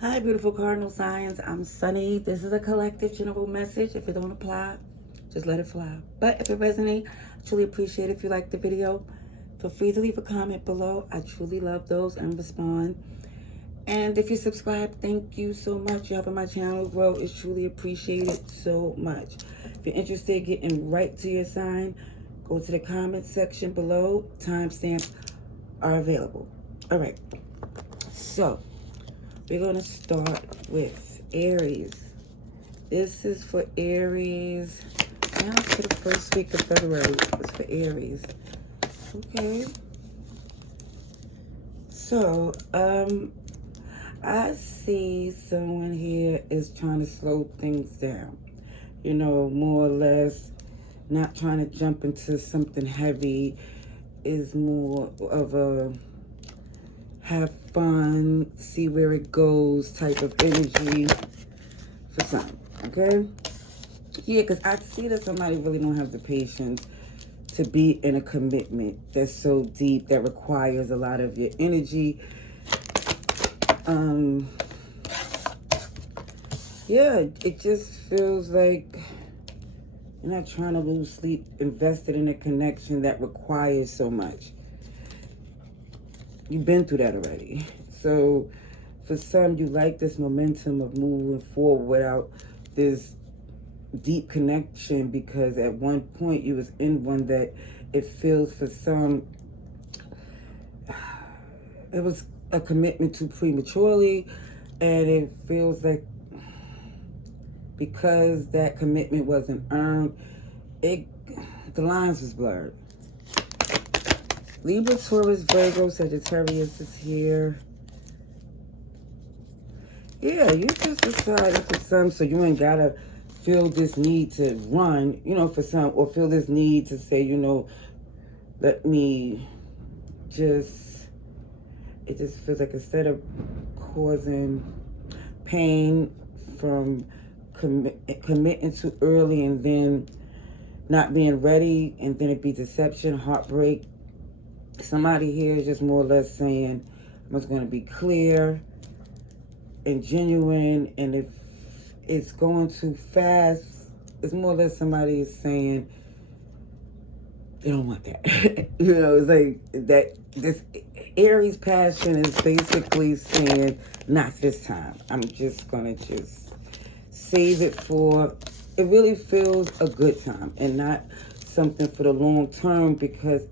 Hi, beautiful cardinal signs. I'm Sunny. This is a collective general message. If it don't apply, just let it fly. But if it resonates, I truly appreciate it. If you like the video, feel free to leave a comment below. I truly love those and respond. And if you subscribe, thank you so much. You're helping my channel grow. It's truly appreciated so much. If you're interested in getting right to your sign, go to the comment section below. Timestamps are available. All right. So we're going to start with Aries. This is for Aries. Now for the first week of February. It's for Aries. Okay. So, I see someone here is trying to slow things down. You know, more or less not trying to jump into something heavy, is more of a have fun, see where it goes type of energy for some, okay? Yeah, because I see that somebody really don't have the patience to be in a commitment that's so deep, that requires a lot of your energy. Yeah, it just feels like you're not trying to lose sleep, invested in a connection that requires so much. You've been through that already. So for some, you like this momentum of moving forward without this deep connection, because at one point you was in one that it feels for some, it was a commitment too prematurely, and it feels like because that commitment wasn't earned, the lines was blurred. Libra, Taurus, Virgo, Sagittarius is here. Yeah, you just decided for some, so you ain't gotta feel this need to run, you know, for some, or feel this need to say, you know, let me just, it just feels like instead of causing pain from committing too early and then not being ready, and then it be deception, heartbreak, somebody here is just more or less saying, I'm just going to be clear and genuine, and if it's going too fast, it's more or less somebody is saying they don't want that. You know, it's like that. This Aries passion is basically saying, not this time. I'm just gonna just save it for, it really feels a good time and not something for the long term, because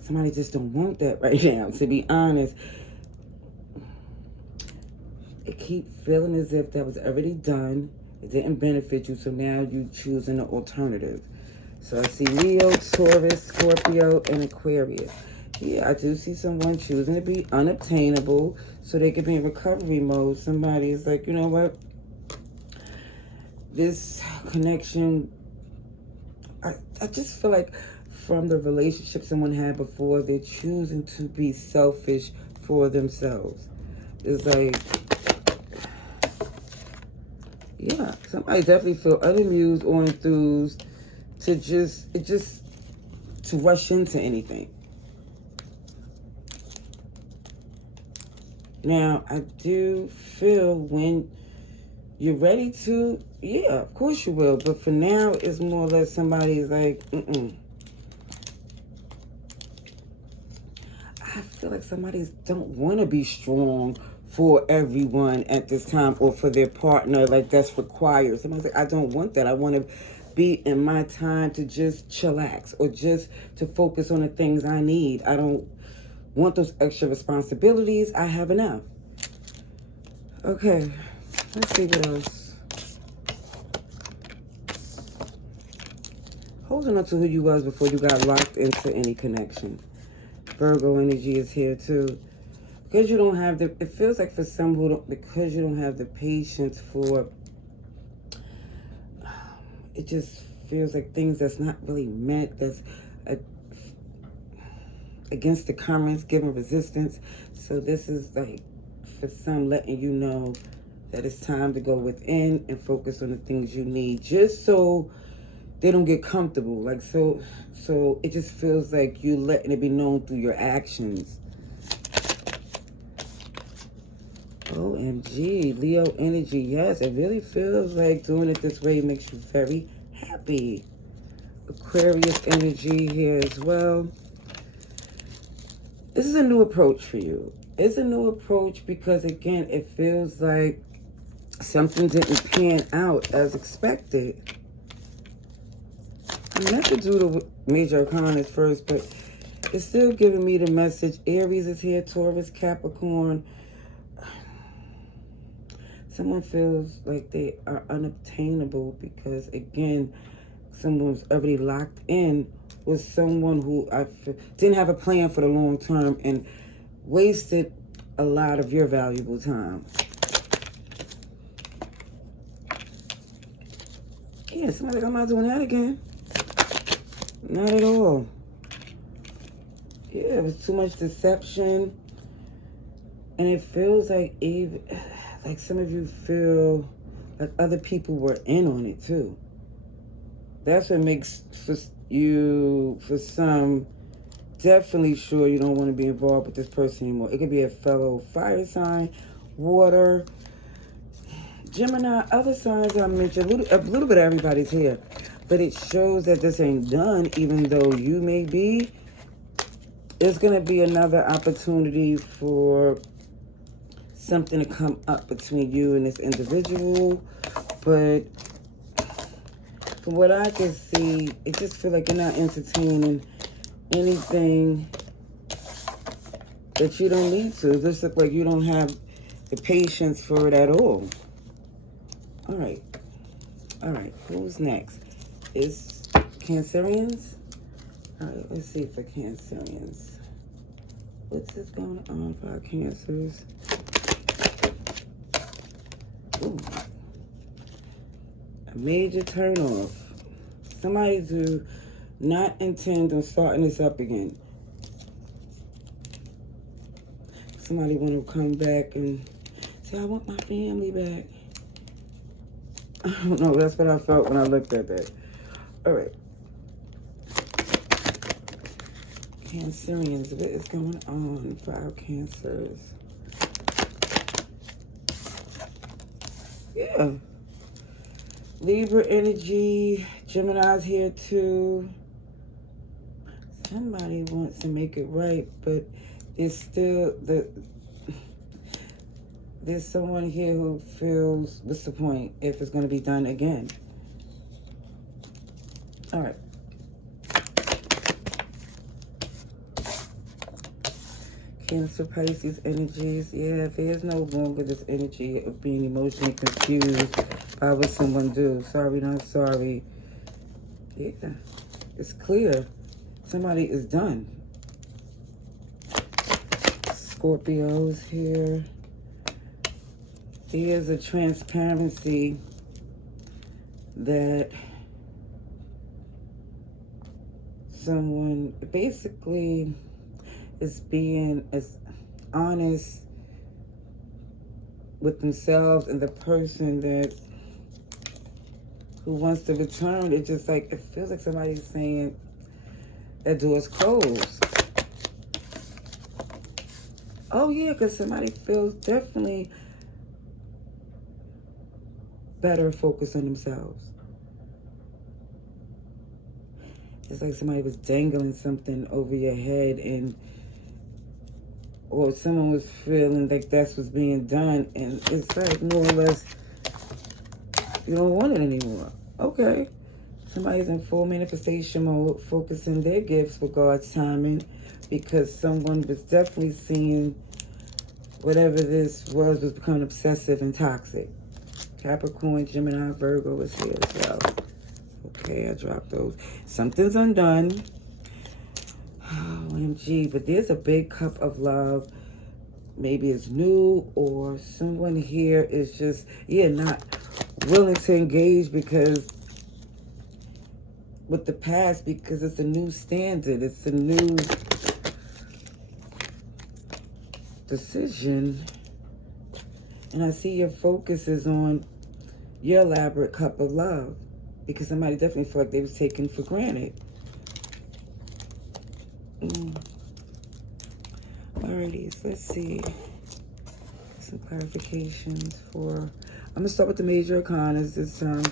somebody just don't want that right now, to be honest. It keep feeling as if that was already done. It didn't benefit you, so now you choosing an alternative. So I see Leo, Taurus, Scorpio, and Aquarius. Yeah, I do see someone choosing to be unobtainable so they can be in recovery mode. Somebody is like, you know what? This connection, I just feel like from the relationship someone had before, they're choosing to be selfish for themselves. It's like, yeah, somebody definitely feel unamused or enthused to to rush into anything. Now, I do feel when you're ready to, yeah, of course you will. But for now, it's more or less somebody's like, I feel like somebody don't want to be strong for everyone at this time, or for their partner, like that's required. Somebody's like, I don't want that. I want to be in my time to just chillax, or just to focus on the things I need. I don't want those extra responsibilities. I have enough. Okay, let's see what else. Holding on to who you was before you got locked into any connection. Virgo energy is here too. Because you don't have the, it feels like for some who don't, because you don't have the patience for, it just feels like things that's not really meant, that's against the currents, giving resistance. So this is like, for some, letting you know that it's time to go within and focus on the things you need, just so they don't get comfortable. Like, so it just feels like you letting it be known through your actions. OMG, Leo energy. Yes, it really feels like doing it this way makes you very happy. Aquarius energy here as well. This is a new approach for you. It's a new approach because, again, it feels like something didn't pan out as expected. I'm going to have to do the major arcanas first, but it's still giving me the message. Aries is here, Taurus, Capricorn. Someone feels like they are unobtainable because, again, someone's already locked in with someone who didn't have a plan for the long term and wasted a lot of your valuable time. Yeah, somebody's like, I'm not doing that again. Not at all. Yeah, it was too much deception. And it feels like even like some of you feel like other people were in on it too. That's what makes for some, definitely sure you don't want to be involved with this person anymore. It could be a fellow fire sign, water, Gemini, other signs I mentioned. A little bit of everybody's here. But it shows that this ain't done, even though you may be. There's going to be another opportunity for something to come up between you and this individual. But from what I can see, it just feels like you're not entertaining anything that you don't need to. It just looks like you don't have the patience for it at all. All right. All right. Who's next? It's Cancerians. All right. Let's see for Cancerians. What's this going on for our Cancers? Ooh. A major turnoff. Somebody do not intend on starting this up again. Somebody want to come back and say, I want my family back. I don't know. That's what I felt when I looked at that. All right. Cancerians, what is going on for our Cancers? Yeah. Libra energy. Gemini's here too. Somebody wants to make it right, but there's still there's someone here who feels, what's the point if it's going to be done again? All right. Cancer, Pisces energies. Yeah, there's no longer this energy of being emotionally confused by what someone do. Sorry, not sorry. Yeah, it's clear. Somebody is done. Scorpios here. Here's a transparency that someone basically is being as honest with themselves and the person that who wants to return. It just like, it feels like somebody's saying that door's closed. Oh yeah, because somebody feels definitely better focused on themselves. It's like somebody was dangling something over your head and or someone was feeling like that's what's being done, and it's like more or less you don't want it anymore. Okay. Somebody's in full manifestation mode, focusing their gifts with God's timing, because someone was definitely seeing whatever this was becoming obsessive and toxic. Capricorn, Gemini, Virgo is here as well. Okay, I dropped those. Something's undone. OMG, but there's a big cup of love. Maybe it's new, or someone here is just, not willing to engage because with the past, because it's a new standard. It's a new decision. And I see your focus is on your elaborate cup of love, because somebody definitely felt like they was taken for granted. Alrighty, so let's see. some clarifications for... I'm going to start with the major arcanas this time.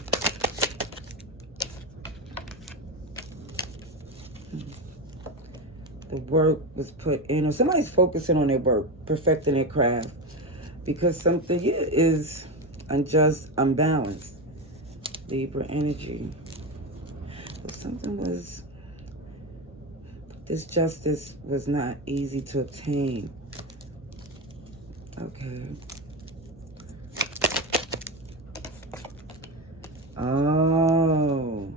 The work was put in, or somebody's focusing on their work, perfecting their craft, because something is unjust, unbalanced. Libra energy. But something was... This justice was not easy to obtain. Okay. Oh.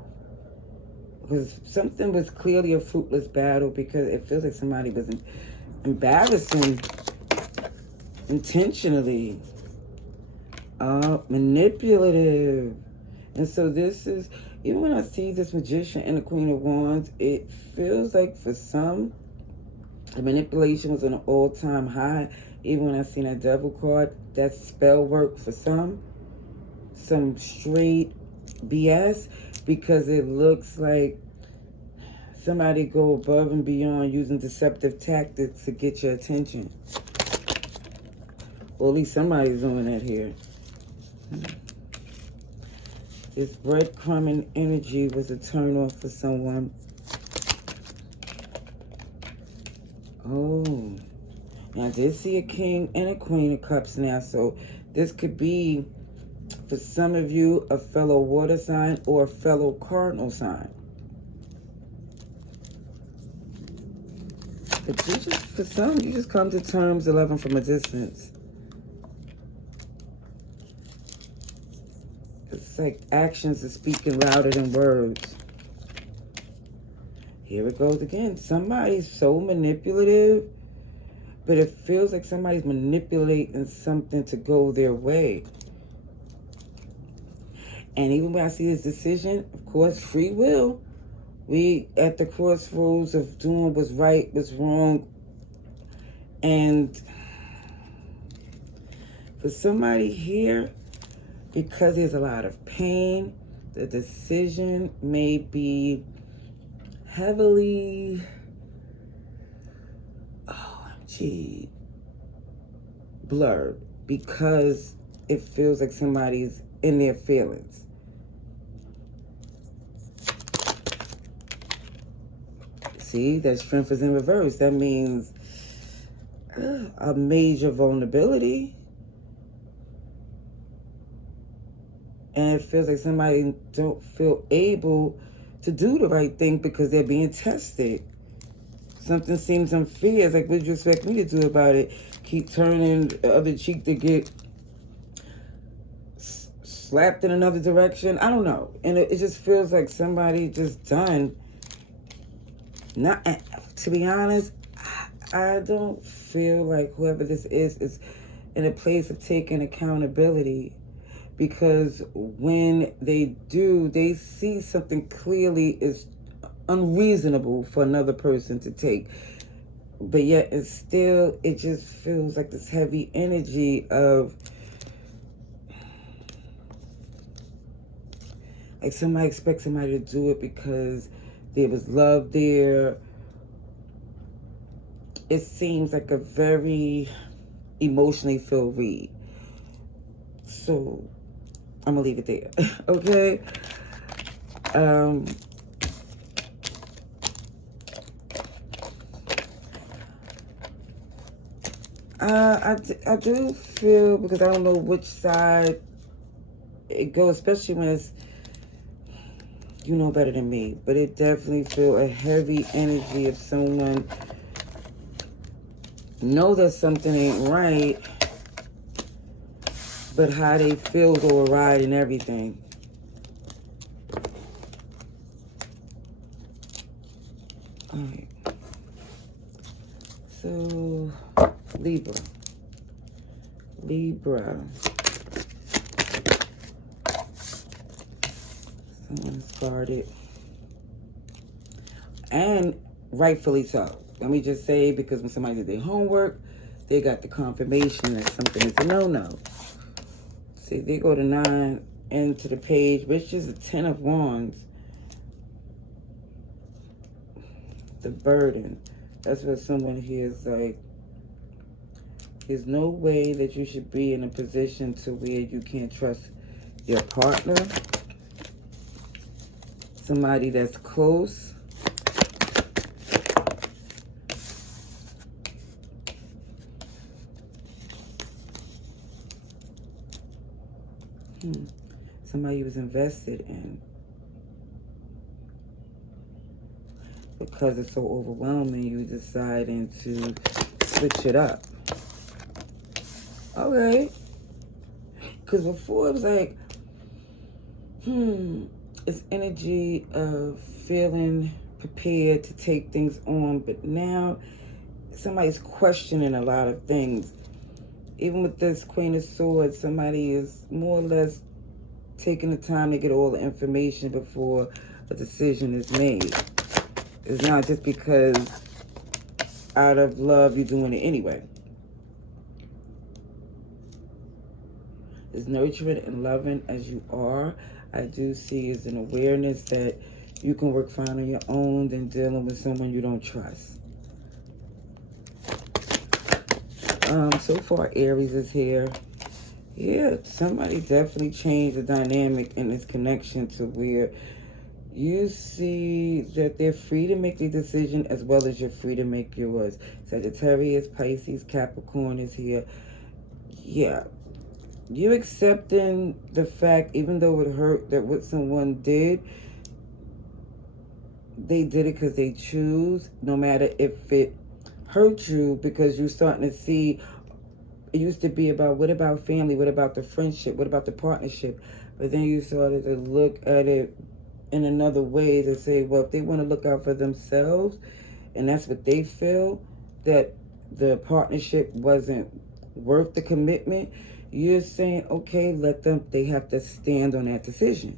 Because something was clearly a fruitless battle, because it feels like somebody was embarrassing intentionally. Manipulative. And so this is, even when I see this Magician and the Queen of Wands, it feels like for some, the manipulation was on an all-time high. Even when I seen that Devil card, that spell work for some straight BS, because it looks like somebody go above and beyond using deceptive tactics to get your attention. Well, at least somebody's doing that here. This breadcrumbing energy was a turn-off for someone. Oh. Now, I did see a King and a Queen of Cups now, so this could be, for some of you, a fellow water sign or a fellow cardinal sign. But you just, for some, you just come to terms 11 from a distance. It's like actions are speaking louder than words. Here it goes again. Somebody's so manipulative, but it feels like somebody's manipulating something to go their way. And even when I see this decision, of course, free will. We at the crossroads of doing what's right, what's wrong. And for somebody here, because there's a lot of pain, the decision may be heavily, OMG, blurred, because it feels like somebody's in their feelings. See, that strength is in reverse. That means a major vulnerability. And it feels like somebody don't feel able to do the right thing because they're being tested. Something seems unfair. It's like, what do you expect me to do about it? Keep turning the other cheek to get slapped in another direction? I don't know. And it just feels like somebody just done. Not, to be honest, I don't feel like whoever this is in a place of taking accountability. Because when they do, they see something clearly is unreasonable for another person to take. But yet, it's still, it just feels like this heavy energy of, like somebody expects somebody to do it because there was love there. It seems like a very emotionally filled read. So I'm gonna leave it there. Okay. I do feel, because I don't know which side it goes, especially when it's, you know better than me, but it definitely feel a heavy energy of someone know that something ain't right, but how they feel go awry and everything. All right. So, Libra. Someone started. And rightfully so. Let me just say, because when somebody did their homework, they got the confirmation that something is a no-no. See, they go to 9 into the page, which is a 10 of Wands. The burden. That's what someone here is like. There's no way that you should be in a position to where you can't trust your partner, somebody that's close. Somebody you was invested in. Because it's so overwhelming, you deciding to switch it up. Okay. Because before it was like, it's energy of feeling prepared to take things on. But now somebody's questioning a lot of things. Even with this Queen of Swords, somebody is more or less taking the time to get all the information before a decision is made. It's not just because out of love you're doing it anyway. As nurturing and loving as you are, I do see is an awareness that you can work fine on your own than dealing with someone you don't trust. So far, Aries is here. Yeah, somebody definitely changed the dynamic in this connection to where you see that they're free to make their decision as well as you're free to make yours. Sagittarius, Pisces, Capricorn is here. Yeah. You're accepting the fact, even though it hurt, that what someone did, they did it because they choose, no matter if it hurt you, because you're starting to see, it used to be about, what about family? What about the friendship? What about the partnership? But then you started to look at it in another way to say, well, if they want to look out for themselves, and that's what they feel, that the partnership wasn't worth the commitment, you're saying, okay, let them, they have to stand on that decision.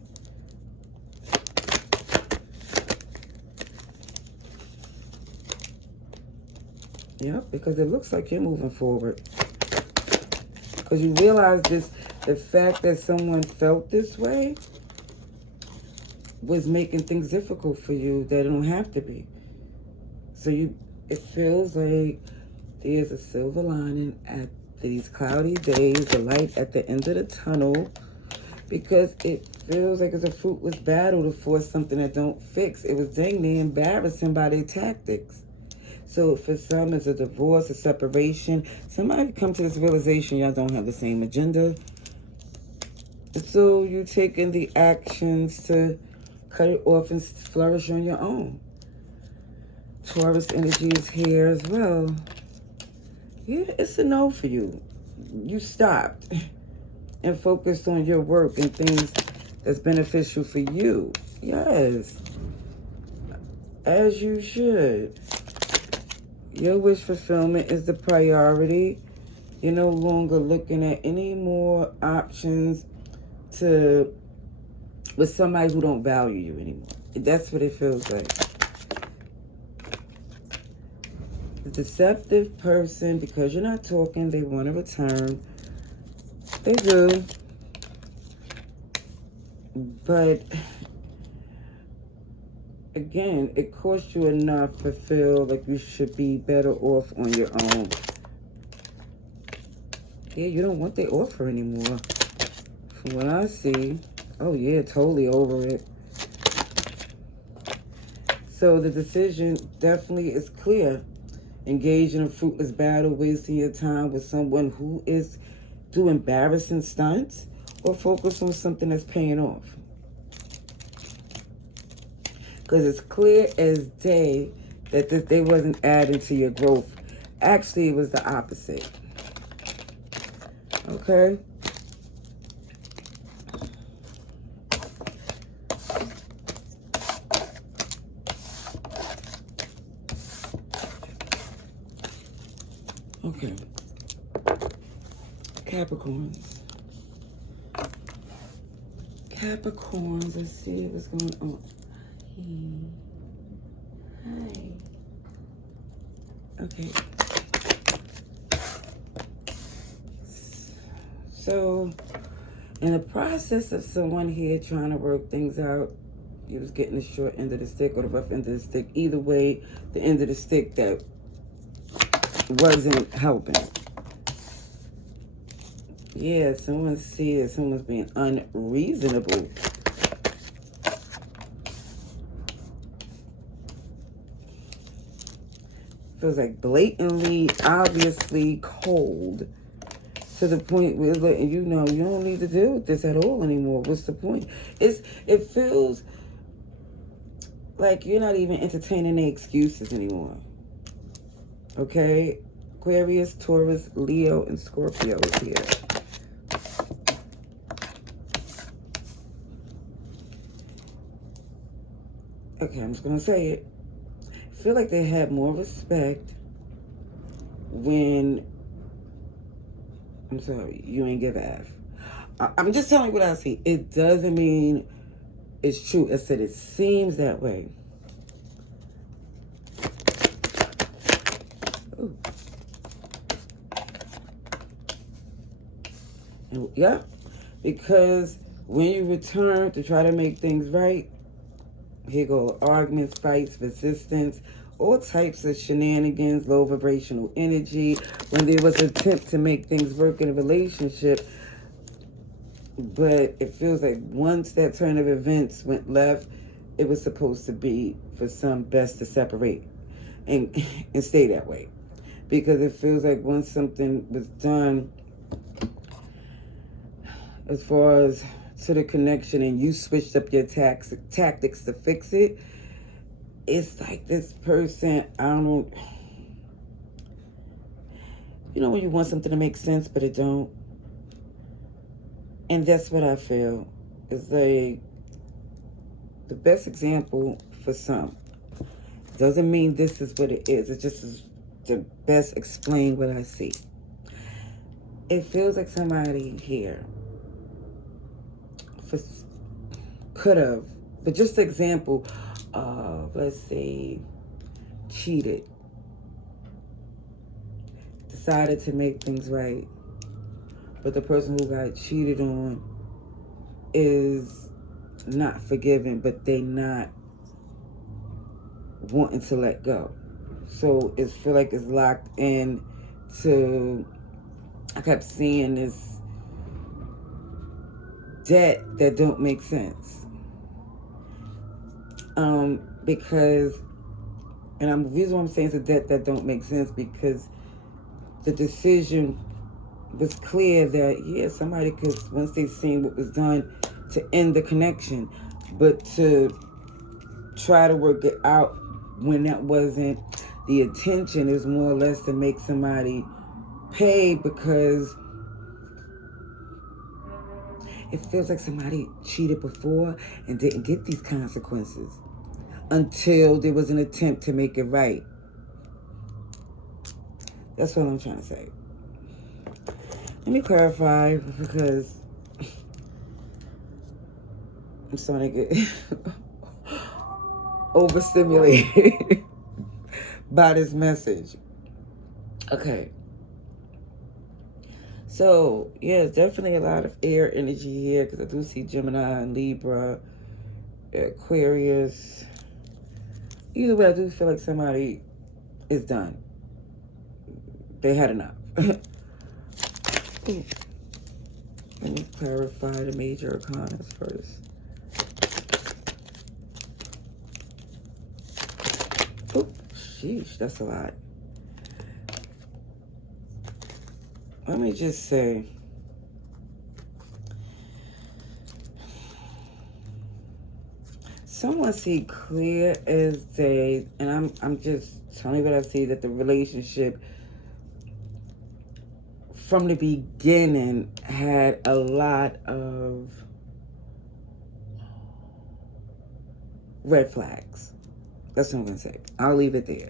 Yeah, because it looks like you're moving forward. Because you realize this, the fact that someone felt this way was making things difficult for you that don't have to be. So it feels like there's a silver lining at these cloudy days, the light at the end of the tunnel, because it feels like it's a fruitless battle to force something that don't fix. It was dang near embarrassing by their tactics. So for some, it's a divorce, a separation. Somebody come to this realization y'all don't have the same agenda. So you're taking the actions to cut it off and flourish on your own. Taurus energy is here as well. Yeah, it's a no for you. You stopped and focused on your work and things that's beneficial for you. Yes. As you should. Your wish fulfillment is the priority. You're no longer looking at any more options with somebody who don't value you anymore. That's what it feels like. The deceptive person, because you're not talking, they want a return. They do. But again, it costs you enough to feel like you should be better off on your own. Yeah, you don't want the offer anymore. From what I see, oh yeah, totally over it. So the decision definitely is clear. Engage in a fruitless battle, wasting your time with someone who is doing embarrassing stunts, or focus on something that's paying off. Because it's clear as day that they wasn't adding to your growth. Actually, it was the opposite. Okay? Okay. Capricorns. Capricorns, let's see what's going on. Hi. Okay. So, in the process of someone here trying to work things out, you was getting the short end of the stick or the rough end of the stick. Either way, the end of the stick that wasn't helping. Yeah, someone see that someone's being unreasonable. Feels like blatantly, obviously cold. To the point where letting you know you don't need to deal with this at all anymore. What's the point? It feels like you're not even entertaining any excuses anymore. Okay? Aquarius, Taurus, Leo, and Scorpio is here. Okay, I'm just gonna say it. I feel like they had more respect when, I'm sorry, you ain't give F. I'm just telling you what I see. It doesn't mean it's true. I said it seems that way. Ooh. And, yeah, because when you return to try to make things right, here go arguments, fights, resistance, all types of shenanigans, low vibrational energy. When there was an attempt to make things work in a relationship, but it feels like once that turn of events went left, it was supposed to be for some best to separate and and stay that way. Because it feels like once something was done, as far as to the connection, and you switched up your tactics to fix it, it's like this person, I don't, you know when you want something to make sense, but it don't? And that's what I feel. It's like the best example for some. Doesn't mean this is what it is. It just is to best explain what I see. It feels like somebody here could have, but just an example of, let's say, cheated, decided to make things right, but the person who got cheated on is not forgiven, but they not wanting to let go. So it feel like it's locked in to, I kept seeing this debt that don't make sense. Because, and the reason why I'm saying it's a debt that don't make sense, because the decision was clear that, yeah, somebody could, once they seen what was done, to end the connection, but to try to work it out when that wasn't the intention, is more or less to make somebody pay, because it feels like somebody cheated before and didn't get these consequences until there was an attempt to make it right. That's what I'm trying to say. Let me clarify, because I'm starting to get overstimulated by this message. Okay. So, yeah, it's definitely a lot of air energy here, because I do see Gemini and Libra, Aquarius. Either way, I do feel like somebody is done. They had enough. Let me clarify the major arcanas first. Oh, sheesh, that's a lot. Let me just say, someone see clear as day, and I'm just telling you what I see, that the relationship from the beginning had a lot of red flags. That's what I'm going to say. I'll leave it there.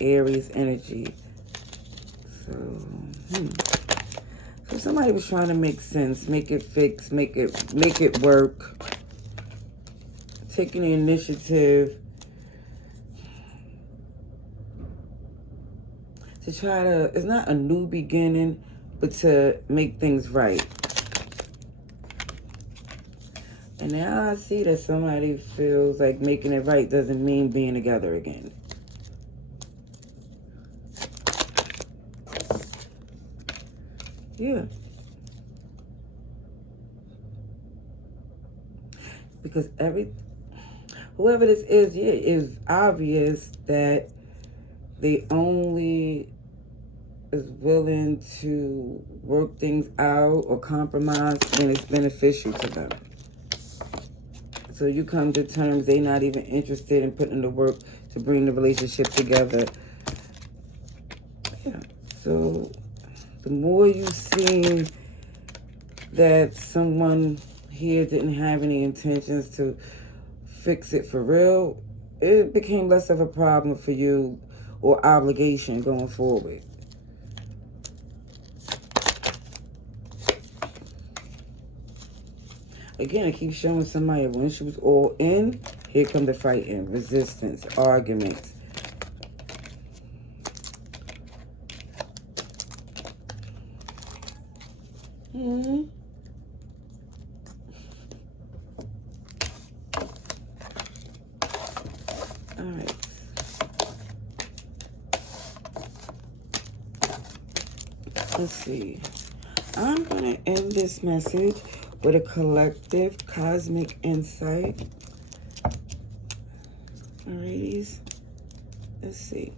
Aries energy. So somebody was trying to make sense, make it fix, make it work. Taking the initiative to try to, it's not a new beginning, but to make things right. And now I see that somebody feels like making it right doesn't mean being together again. Yeah. Because whoever this is, yeah, it's obvious that they only is willing to work things out or compromise when it's beneficial to them. So you come to terms, they're not even interested in putting in the work to bring the relationship together. Yeah. So the more you see that someone here didn't have any intentions to fix it for real, it became less of a problem for you or obligation going forward. Again, I keep showing somebody when she was all in, here come the fighting, resistance, arguments. Mm-hmm. All right. Let's see. I'm going to end this message with a collective cosmic insight. Alrighties. Let's see.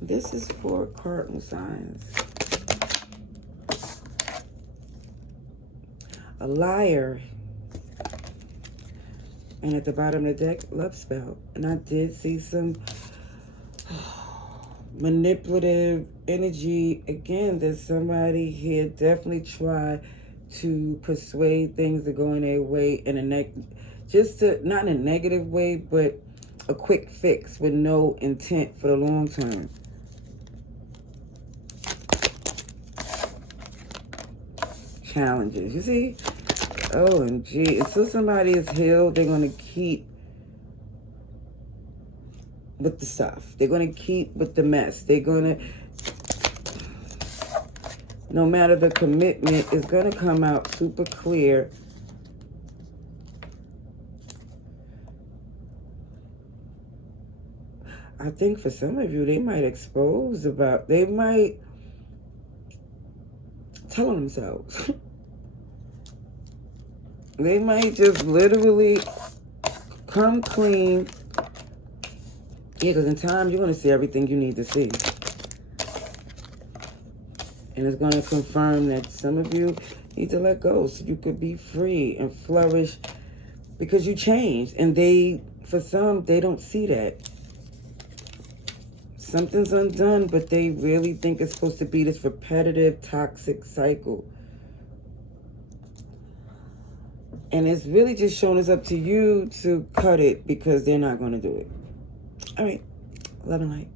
This is for cardinal signs. A liar. And at the bottom of the deck, love spell. And I did see some manipulative energy. Again, that somebody here definitely tried to persuade things to go in their way in a not in a negative way, but a quick fix with no intent for the long term. Challenges. You see? OMG. Until somebody is healed, they're going to keep with the stuff. They're going to keep with the mess. They're going to, no matter the commitment, it's going to come out super clear. I think for some of you, they might they might tell on themselves. They might just literally come clean. Yeah, because in time, you're going to see everything you need to see. And it's going to confirm that some of you need to let go so you could be free and flourish because you changed. And for some, they don't see that. Something's undone, but they really think it's supposed to be this repetitive, toxic cycle. And it's really just showing us up to you to cut it because they're not going to do it. All right. Love and light.